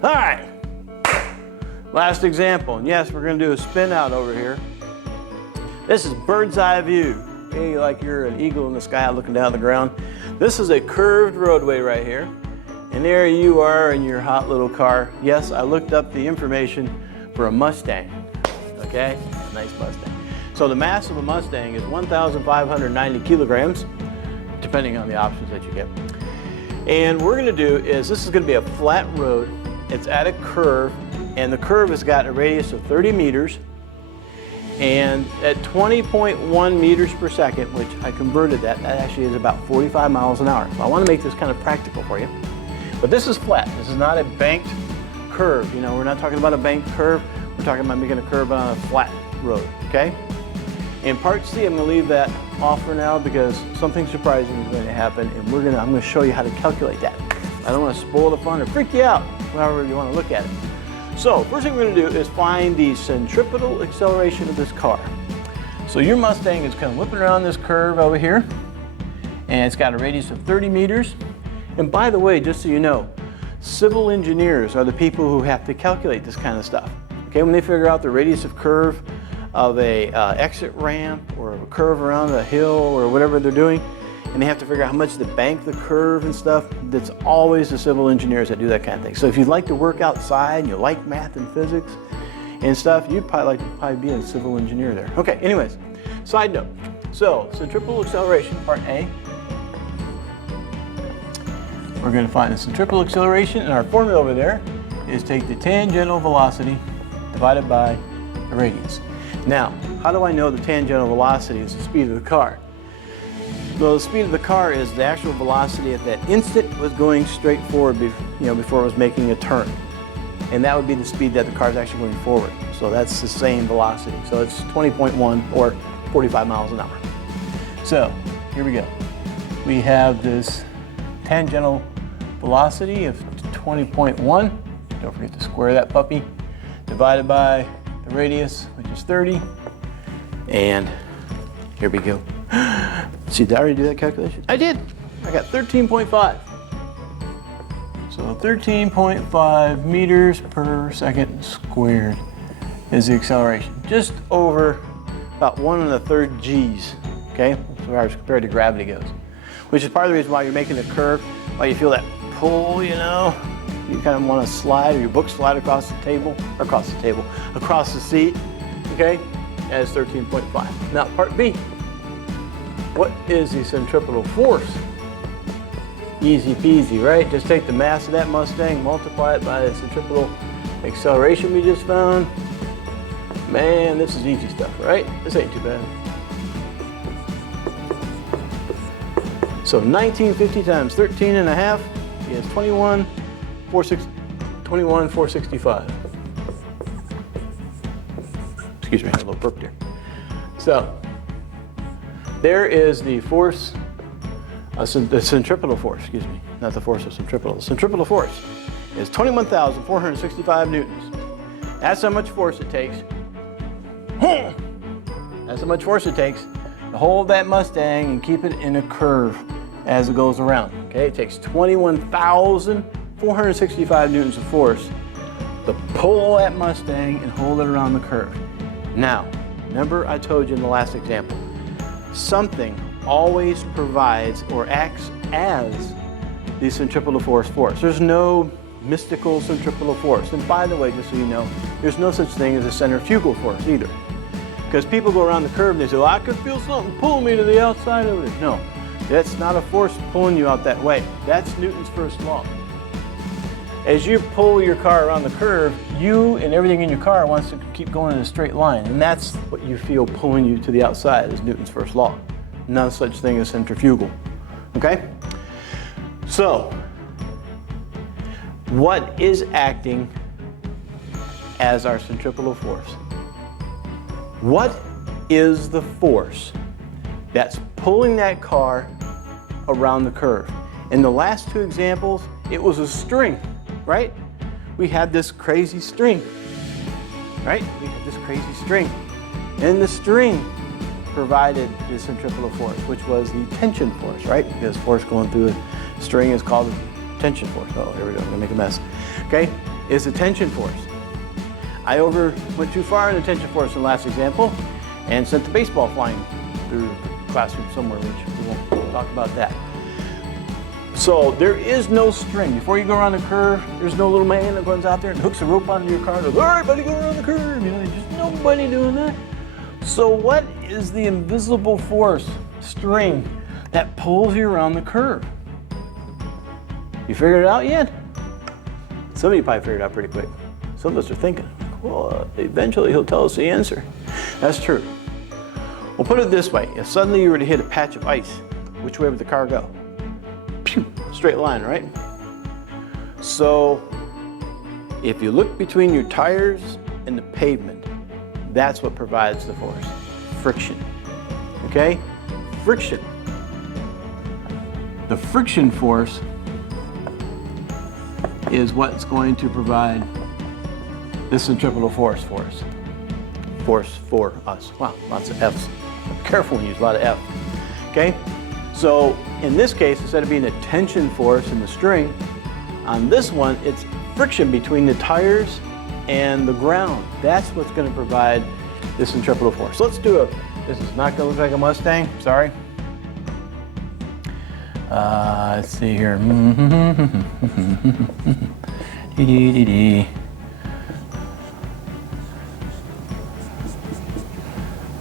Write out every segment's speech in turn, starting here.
All right, last example. And yes, we're gonna do a spin out over here. This is bird's eye view. Okay, like you're an eagle in the sky looking down the ground. This is a curved roadway right here. And there you are in your hot little car. Yes, I looked up the information for a Mustang, okay? A nice Mustang. So the mass of a Mustang is 1,590 kilograms, depending on the options that you get. And what we're gonna do is, this is gonna be a flat road. It's at a curve, and the curve has got a radius of 30 meters. And at 20.1 meters per second, which I converted that actually is about 45 miles an hour. So I want to make this kind of practical for you. But this is flat. This is not a banked curve. You know, we're not talking about a banked curve. We're talking about making a curve on a flat road, okay? In part C, I'm going to leave that off for now because something surprising is going to happen, and I'm going to show you how to calculate that. I don't want to spoil the fun or freak you out, however you want to look at it. So, first thing we're going to do is find the centripetal acceleration of this car. So your Mustang is kind of whipping around this curve over here, and it's got a radius of 30 meters. And by the way, just so you know, civil engineers are the people who have to calculate this kind of stuff. Okay, when they figure out the radius of curve of a exit ramp or a curve around a hill or whatever they're doing, and they have to figure out how much to bank the curve and stuff, that's always the civil engineers that do that kind of thing. So if you'd like to work outside and you like math and physics and stuff, you'd probably be a civil engineer there. Okay, anyways, side note. So centripetal acceleration, part A. We're going to find the centripetal acceleration, and our formula over there is take the tangential velocity divided by the radius. Now, how do I know the tangential velocity is the speed of the car? Well, the speed of the car is the actual velocity at that instant was going straight forward, before it was making a turn. And that would be the speed that the car is actually going forward. So that's the same velocity. So it's 20.1 or 45 miles an hour. So here we go. We have this tangential velocity of 20.1. Don't forget to square that puppy. Divided by the radius, which is 30. And here we go. See, did I already do that calculation? I did. I got 13.5. So 13.5 meters per second squared is the acceleration. Just over about 1 1/3 G's, okay? As far as compared to gravity goes. Which is part of the reason why you're making the curve, why you feel that pull, you know? You kind of want to slide, or your book slide across the seat, okay? As 13.5. Now, part B. What is the centripetal force? Easy peasy, right? Just take the mass of that Mustang, multiply it by the centripetal acceleration we just found. Man, this is easy stuff, right? This ain't too bad. So 1950 times 13.5 is 21,465. Excuse me, I had a little burp there. So, there is the force, the centripetal force, excuse me, not the force of centripetal. The centripetal force is 21,465 newtons. That's how much force it takes. That's how much force it takes to hold that Mustang and keep it in a curve as it goes around. Okay, it takes 21,465 newtons of force to pull that Mustang and hold it around the curve. Now, remember I told you in the last example, something always provides or acts as the centripetal force. There's no mystical centripetal force. And by the way, just so you know, there's no such thing as a centrifugal force either. Because people go around the curve and they say, well, I could feel something pulling me to the outside of it. No, that's not a force pulling you out that way. That's Newton's first law. As you pull your car around the curve, you and everything in your car wants to keep going in a straight line. And that's what you feel pulling you to the outside is Newton's first law. No such thing as centrifugal. Okay? So, what is acting as our centripetal force? What is the force that's pulling that car around the curve? In the last two examples, it was a string, right? We had this crazy string, right? We had this crazy string. And the string provided the centripetal force, which was the tension force, right? Because force going through a string is called the tension force. Oh, here we go, I'm gonna make a mess. Okay, is the tension force. I went too far in the tension force in the last example and sent the baseball flying through the classroom somewhere, which we won't talk about that. So there is no string. Before you go around the curve, there's no little man that runs out there and hooks a rope onto your car and goes, all right, buddy, go around the curve. You know, there's just nobody doing that. So what is the invisible force, string, that pulls you around the curve? You figured it out yet? Some of you probably figured it out pretty quick. Some of us are thinking, well, eventually he'll tell us the answer. That's true. Well, put it this way. If suddenly you were to hit a patch of ice, which way would the car go? Pew, straight line, right? So if you look between your tires and the pavement, that's what provides the force. Friction. Okay? Friction. The friction force is what's going to provide this centripetal force for us. Force for us. Wow, lots of F's. Careful when you use a lot of F. Okay? So in this case, instead of being a tension force in the string, on this one, it's friction between the tires and the ground. That's what's going to provide this centripetal force. Let's do this is not going to look like a Mustang, sorry. Let's see here.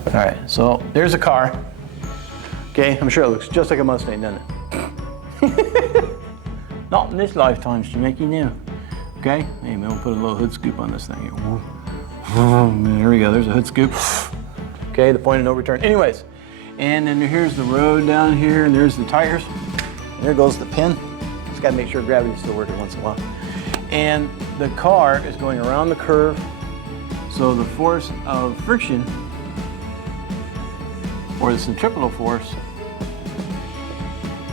All right, so there's a car. Okay, I'm sure it looks just like a Mustang, doesn't it? Not in this lifetime, Shemeki, now. Okay, maybe we'll put a little hood scoop on this thing here. There we go, there's a hood scoop. Okay, the point of no return. Anyways, and then here's the road down here, and there's the tires. And there goes the pin. Just gotta make sure gravity's still working once in a while. And the car is going around the curve, so the force of friction, or the centripetal force,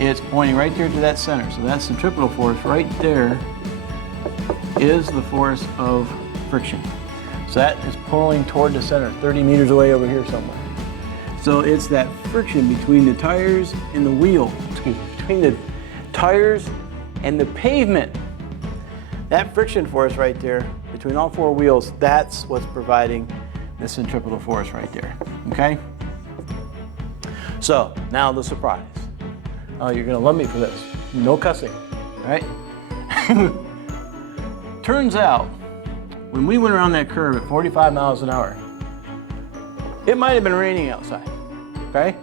it's pointing right there to that center. So that centripetal force right there is the force of friction. So that is pulling toward the center, 30 meters away over here somewhere. So it's that friction between the tires and the wheel, between the tires and the pavement. That friction force right there, between all four wheels, that's what's providing the centripetal force right there, okay? So, now the surprise. Oh, you're gonna love me for this. No cussing, right? Turns out, when we went around that curve at 45 miles an hour, it might have been raining outside, okay?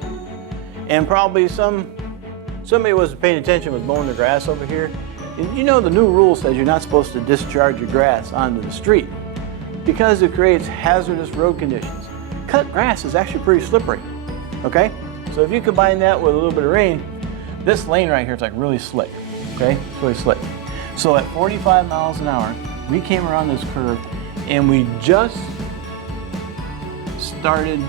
And probably somebody wasn't paying attention, was mowing the grass over here. And you know the new rule says you're not supposed to discharge your grass onto the street because it creates hazardous road conditions. Cut grass is actually pretty slippery, okay? So if you combine that with a little bit of rain, this lane right here is like really slick, okay? It's really slick. So at 45 miles an hour, we came around this curve and we just started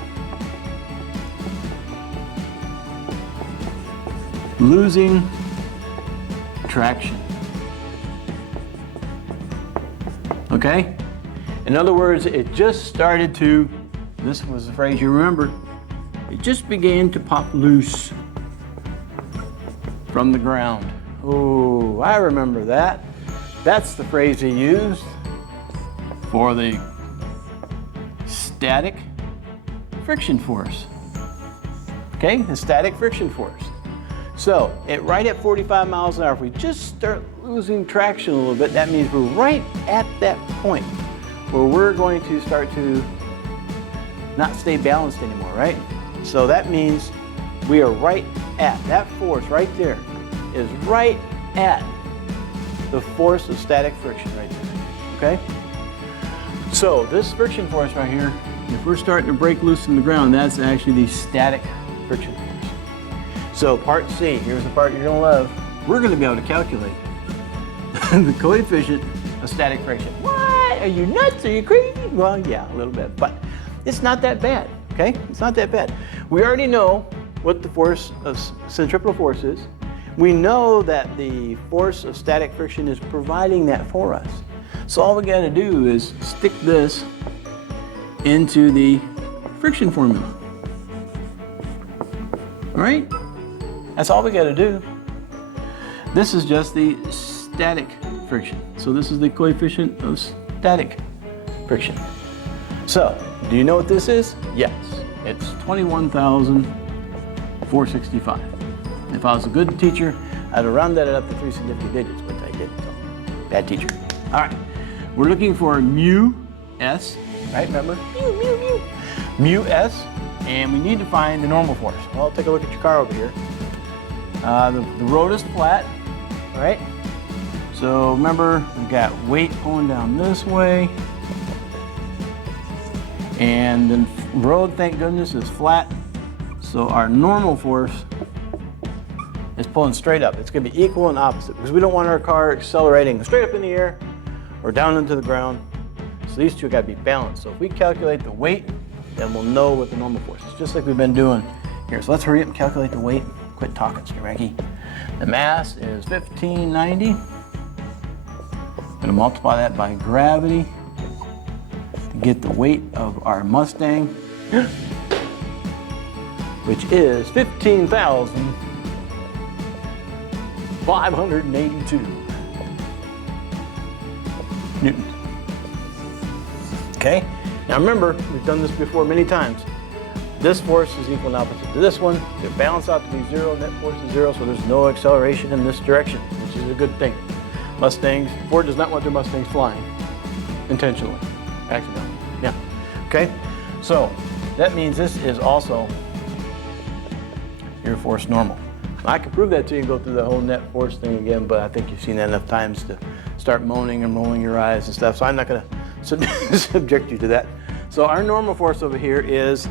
losing traction, okay? In other words, it just started to, this was the phrase you remember, it just began to pop loose from the ground. Oh, I remember that. That's the phrase he used for the static friction force. Okay, the static friction force. So, right at 45 miles an hour, if we just start losing traction a little bit, that means we're right at that point where we're going to start to not stay balanced anymore, right? So that means we are right at, that force right there is right at the force of static friction right there, okay? So this friction force right here, if we're starting to break loose from the ground, that's actually the static friction force. So part C, here's the part you're gonna love. We're gonna be able to calculate the coefficient of static friction. What? Are you nuts? Are you crazy? Well, yeah, a little bit, but it's not that bad. Okay, it's not that bad. We already know what the force of centripetal force is. We know that the force of static friction is providing that for us. So all we got to do is stick this into the friction formula. All right? That's all we got to do. This is just the static friction. So this is the coefficient of static friction. So, do you know what this is? Yes, it's 21,465. If I was a good teacher, I'd have rounded it up to 3 significant digits, but I didn't. So, bad teacher. All right, we're looking for mu s, right? Remember? Mu s, and we need to find the normal force. Well, take a look at your car over here. The road is flat, right? So remember, we've got weight pulling down this way. And the road, thank goodness, is flat. So our normal force is pulling straight up. It's going to be equal and opposite because we don't want our car accelerating straight up in the air or down into the ground. So these two got to be balanced. So if we calculate the weight, then we'll know what the normal force is, just like we've been doing here. So let's hurry up and calculate the weight. Quit talking, Skanky. The mass is 1590. I'm going to multiply that by gravity to get the weight of our Mustang, which is 15,582 newtons. Okay? Now remember, we've done this before many times. This force is equal and opposite to this one. They balance out to be zero, net force is zero, so there's no acceleration in this direction, which is a good thing. Mustangs, Ford does not want their Mustangs flying intentionally, accidentally. Yeah, okay? So that means this is also your force normal. I can prove that to you and go through the whole net force thing again, but I think you've seen that enough times to start moaning and rolling your eyes and stuff, so I'm not gonna subject you to that. So our normal force over here is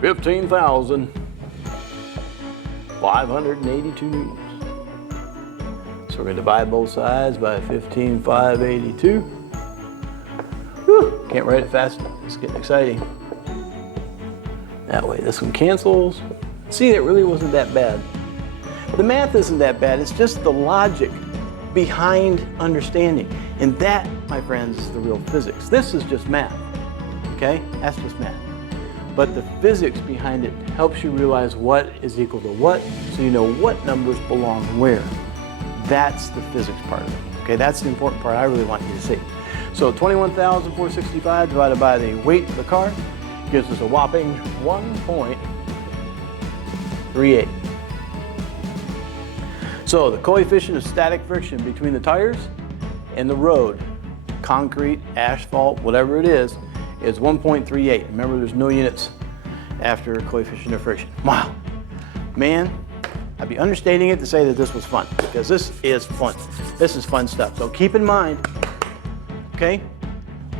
15,582 newtons. So we're going to divide both sides by 15,582. Whew, can't write it fast enough. It's getting exciting. That way this one cancels. See, that really wasn't that bad. The math isn't that bad. It's just the logic behind understanding. And that, my friends, is the real physics. This is just math. Okay? That's just math. But the physics behind it helps you realize what is equal to what, so you know what numbers belong where. That's the physics part of it. Okay, that's the important part I really want you to see. So 21,465 divided by the weight of the car gives us a whopping 1.38. So the coefficient of static friction between the tires and the road, concrete, asphalt, whatever it is 1.38. Remember, there's no units after coefficient of friction. Wow. Man, I'd be understating it to say that this was fun, because this is fun. This is fun stuff. So keep in mind, okay,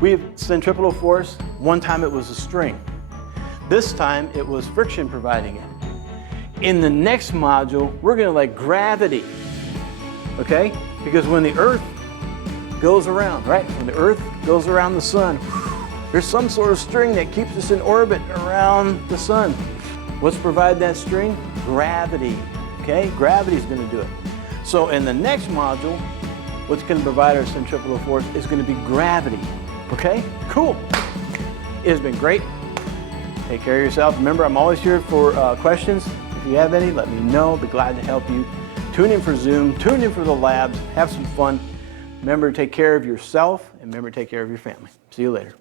we have centripetal force. One time it was a string. This time it was friction providing it. In the next module, we're going to like gravity, okay? Because when the Earth goes around, right? When the Earth goes around the sun, there's some sort of string that keeps us in orbit around the sun. What's provide that string? Gravity, okay? Gravity is going to do it. So in the next module, what's going to provide our centripetal force is going to be gravity, okay? Cool. It has been great. Take care of yourself. Remember, I'm always here for questions. If you have any, let me know. I'll be glad to help you. Tune in for Zoom. Tune in for the labs. Have some fun. Remember to take care of yourself, and remember to take care of your family. See you later.